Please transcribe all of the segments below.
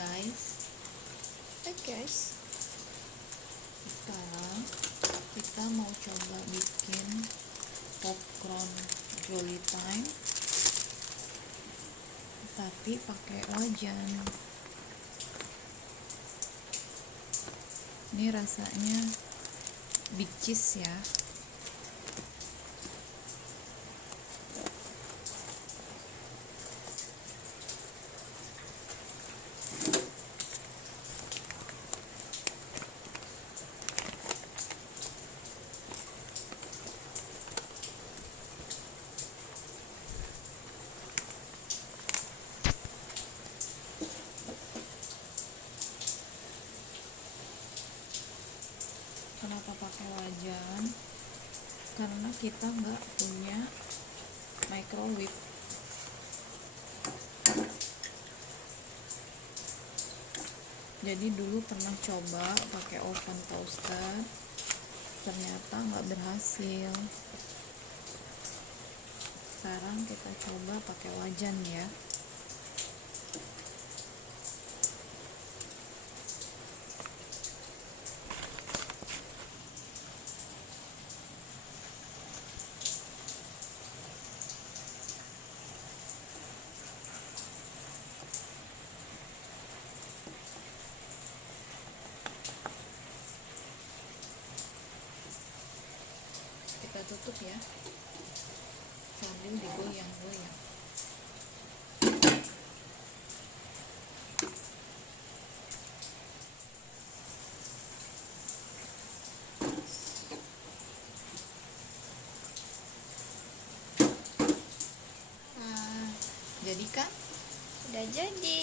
guys. Hai guys. Sekarang kita mau coba bikin popcorn Jolly Time, tapi pakai wajan. Ini rasanya big cheese ya. Kenapa pakai wajan? Karena kita nggak punya microwave. Jadi dulu pernah coba pakai oven toaster, ternyata nggak berhasil. Sekarang kita coba pakai wajan ya. Kita tutup ya, sambil digoyang-goyang. Jadi kan? Udah jadi.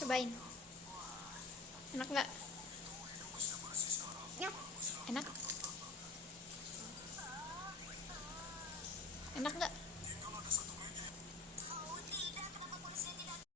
Cobain. Enak nggak? Ya, enak. Enak nggak?